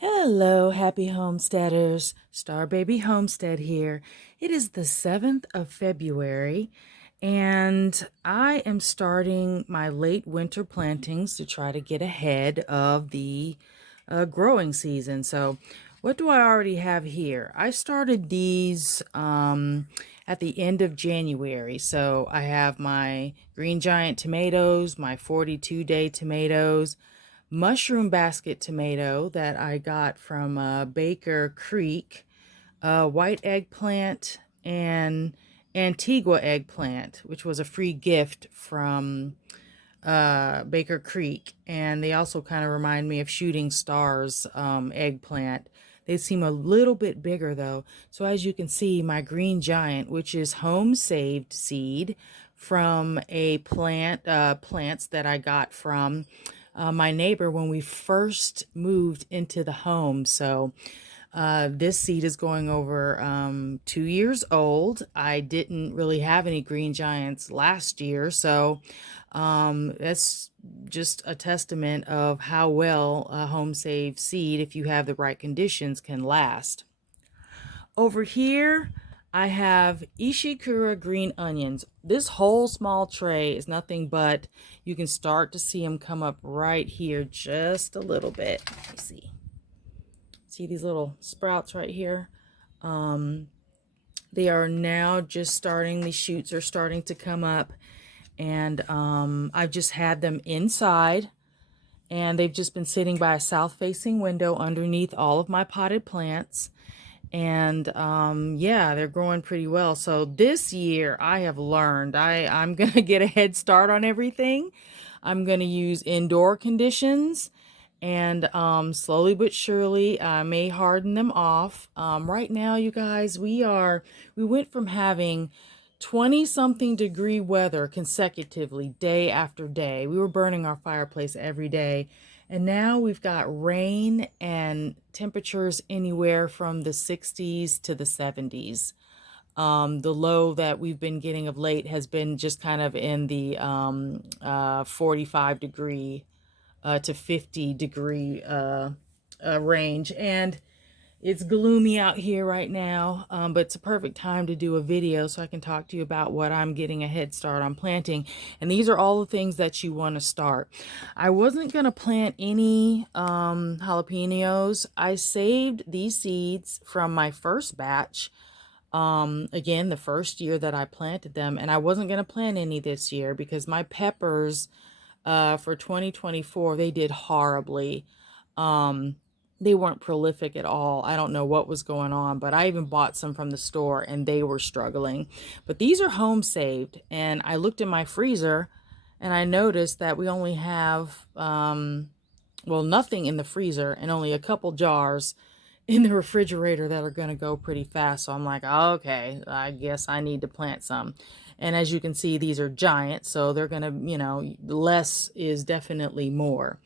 Hello, happy homesteaders. Star Baby Homestead here. It is the 7th of February, and I am starting my late winter plantings to try to get ahead of the growing season. So, what do I already have here? I started these at the end of January. So, I have my green giant tomatoes, my 42-day tomatoes, mushroom basket tomato that I got from Baker Creek, white eggplant, and Antigua eggplant, which was a free gift from Baker Creek. And they also kind of remind me of Shooting Stars eggplant. They seem a little bit bigger though. So as you can see, my green giant, which is home saved seed from a plants that I got from my neighbor when we first moved into the home. So this seed is going over 2 years old. I didn't really have any green giants last year, so that's just a testament of how well a home saved seed, if you have the right conditions, can last. Over here, I have Ishikura green onions. This whole small tray is nothing but, you can start to see them come up right here just a little bit. Let me see. See these little sprouts right here? They are now just starting, the shoots are starting to come up, and I've just had them inside, and they've just been sitting by a south-facing window underneath all of my potted plants. And yeah, they're growing pretty well. So this year I have learned I'm gonna get a head start on everything. I'm gonna use indoor conditions, and slowly but surely I may harden them off. Right now, you guys, we went from having 20 something degree weather consecutively day after day. We were burning our fireplace every day. And now we've got rain and temperatures anywhere from the 60s to the 70s. The low that we've been getting of late has been just kind of in the 45 degree to 50 degree range. And it's gloomy out here right now, but it's a perfect time to do a video so I can talk to you about what I'm getting a head start on planting. And these are all the things that you want to start. I wasn't going to plant any jalapenos. I saved these seeds from my first batch. Again, the first year that I planted them, and I wasn't going to plant any this year because my peppers for 2024, they did horribly. They weren't prolific at all. I don't know what was going on, but I even bought some from the store and they were struggling. But these are home saved, and I looked in my freezer and I noticed that we only have well, nothing in the freezer and only a couple jars in the refrigerator that are going to go pretty fast. So I'm like, oh, okay, I guess I need to plant some. And as you can see, these are giant, so they're going to, less is definitely more.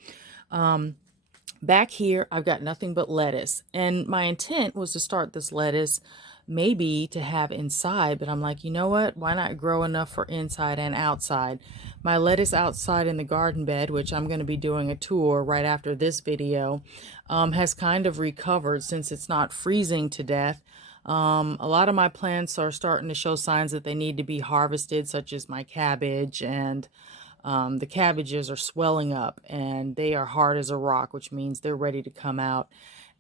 Back here, I've got nothing but lettuce. And my intent was to start this lettuce maybe to have inside, but I'm like, you know what? Why not grow enough for inside and outside? My lettuce outside in the garden bed, which I'm going to be doing a tour right after this video, has kind of recovered since it's not freezing to death. A lot of my plants are starting to show signs that they need to be harvested, such as my cabbage, and the cabbages are swelling up and they are hard as a rock, which means they're ready to come out.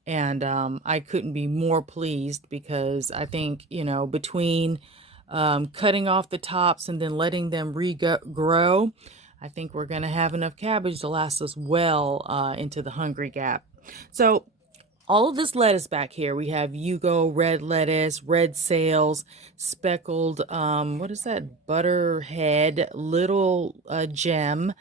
And I couldn't be more pleased because I think, between cutting off the tops and then letting them regrow, I think we're going to have enough cabbage to last us well into the hungry gap. So all of this lettuce back here, we have Yugo, red lettuce, red sales, speckled, what is that, butterhead, little gem,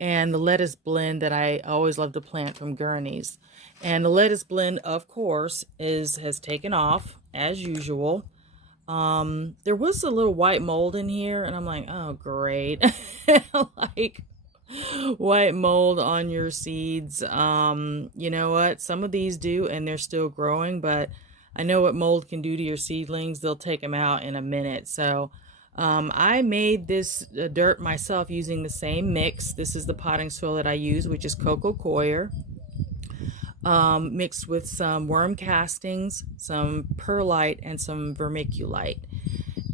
and the lettuce blend that I always love to plant from Gurney's. And the lettuce blend, of course, has taken off, as usual. There was a little white mold in here, and I'm like, oh, great. Like, white mold on your seeds. You know what? Some of these do, and they're still growing, but I know what mold can do to your seedlings. They'll take them out in a minute. So I made this dirt myself using the same mix. This is the potting soil that I use, which is Coco Coir. mixed with some worm castings, some perlite, and some vermiculite.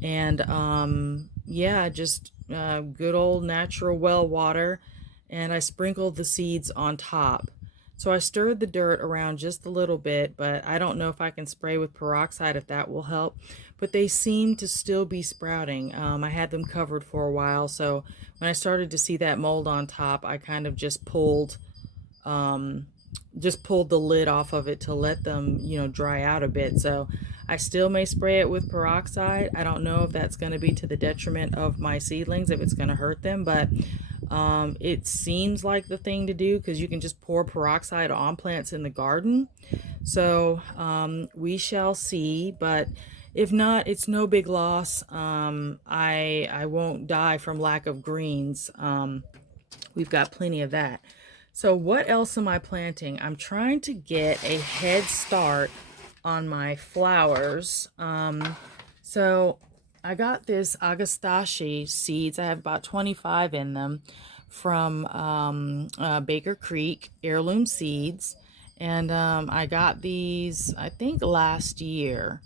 And yeah, just good old natural well water. And I sprinkled the seeds on top. So I stirred the dirt around just a little bit, but I don't know if I can spray with peroxide if that will help. But they seem to still be sprouting. I had them covered for a while, so when I started to see that mold on top, I kind of um, just pulled the lid off of it to let them, dry out a bit. So I still may spray it with peroxide. I don't know if that's going to be to the detriment of my seedlings, if it's going to hurt them, but it seems like the thing to do because you can just pour peroxide on plants in the garden. So we shall see, but if not, it's no big loss. I won't die from lack of greens. We've got plenty of that. So what else am I planting? I'm trying to get a head start on my flowers. So I got this Agastache seeds. I have about 25 in them from Baker Creek Heirloom Seeds. And I got these, I think, last year.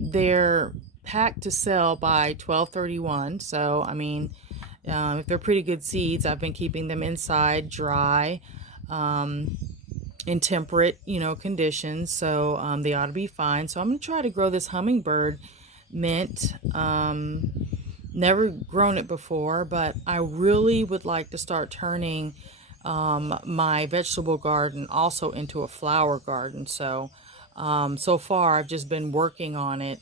They're packed to sell by 12/31. So, I mean, if they're pretty good seeds, I've been keeping them inside dry, in temperate, conditions. So they ought to be fine. So I'm going to try to grow this hummingbird mint. Never grown it before, but I really would like to start turning my vegetable garden also into a flower garden. So, so far I've just been working on it,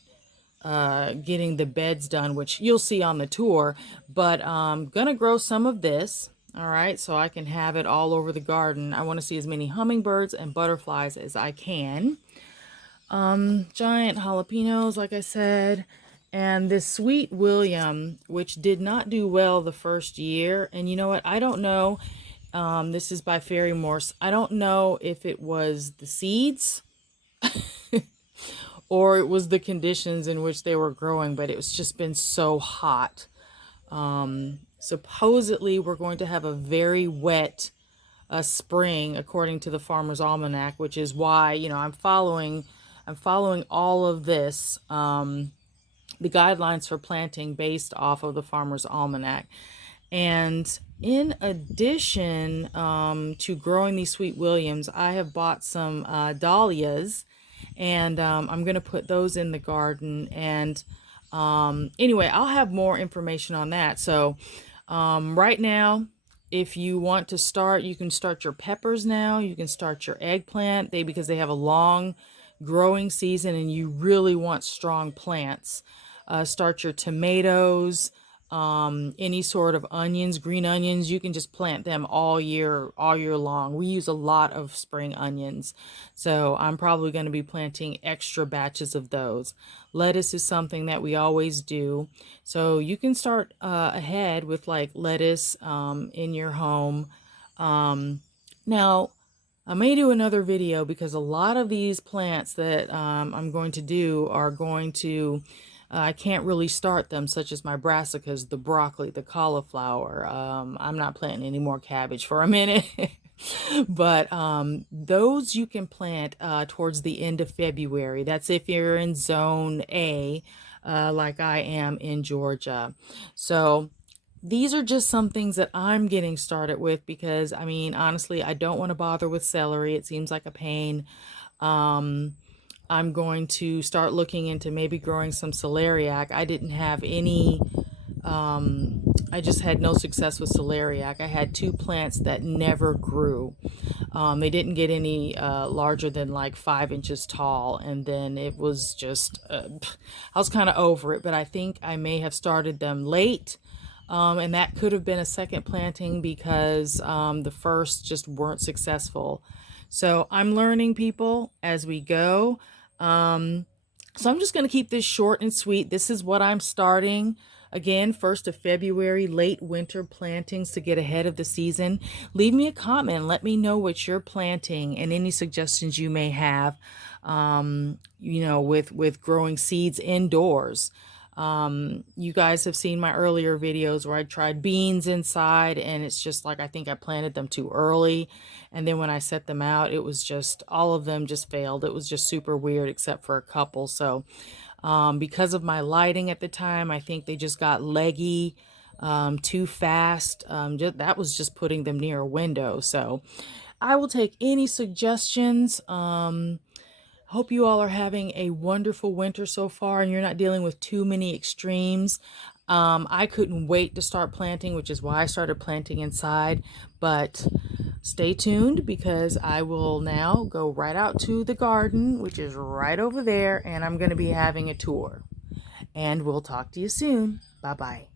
getting the beds done, which you'll see on the tour, but I'm gonna grow some of this. All right, so I can have it all over the garden. I want to see as many hummingbirds and butterflies as I can. Giant jalapenos, like I said, and this sweet William, which did not do well the first year. And you know what? I don't know. This is by Fairy Morse. I don't know if it was the seeds or it was the conditions in which they were growing, but it's just been so hot. Supposedly we're going to have a very wet spring, according to the Farmer's Almanac, which is why, I'm following all of this, the guidelines for planting based off of the Farmer's Almanac. And in addition to growing these sweet Williams, I have bought some dahlias, and I'm going to put those in the garden. And anyway, I'll have more information on that. So right now, if you want to start, you can start your peppers now. You can start your eggplant, because they have a long growing season and you really want strong plants. Start your tomatoes, any sort of onions, green onions. You can just plant them all year long. We use a lot of spring onions, so I'm probably going to be planting extra batches of those. Lettuce is something that we always do, so you can start ahead with like lettuce in your home. Now I may do another video because a lot of these plants that I'm going to do are going to, I can't really start them, such as my brassicas, the broccoli, the cauliflower. I'm not planting any more cabbage for a minute. But those you can plant towards the end of February. That's if you're in Zone A, like I am in Georgia. So these are just some things that I'm getting started with because, I mean, honestly, I don't want to bother with celery. It seems like a pain. I'm going to start looking into maybe growing some celeriac. I didn't have any, I just had no success with celeriac. I had 2 plants that never grew. They didn't get any larger than like 5 inches tall, and then it was just, I was kind of over it, but I think I may have started them late. And that could have been a second planting because the first just weren't successful. So I'm learning, people, as we go. So I'm just going to keep this short and sweet. This is what I'm starting. Again, 1st of February, late winter plantings to get ahead of the season. Leave me a comment. Let me know what you're planting and any suggestions you may have, with growing seeds indoors. You guys have seen my earlier videos where I tried beans inside, and it's just like I think I planted them too early. And then when I set them out, it was just all of them just failed. It was just super weird except for a couple. So because of my lighting at the time, I think they just got leggy too fast. That was just putting them near a window. So I will take any suggestions. Hope you all are having a wonderful winter so far and you're not dealing with too many extremes. I couldn't wait to start planting, which is why I started planting inside. But stay tuned because I will now go right out to the garden, which is right over there, and I'm going to be having a tour. And we'll talk to you soon. Bye-bye.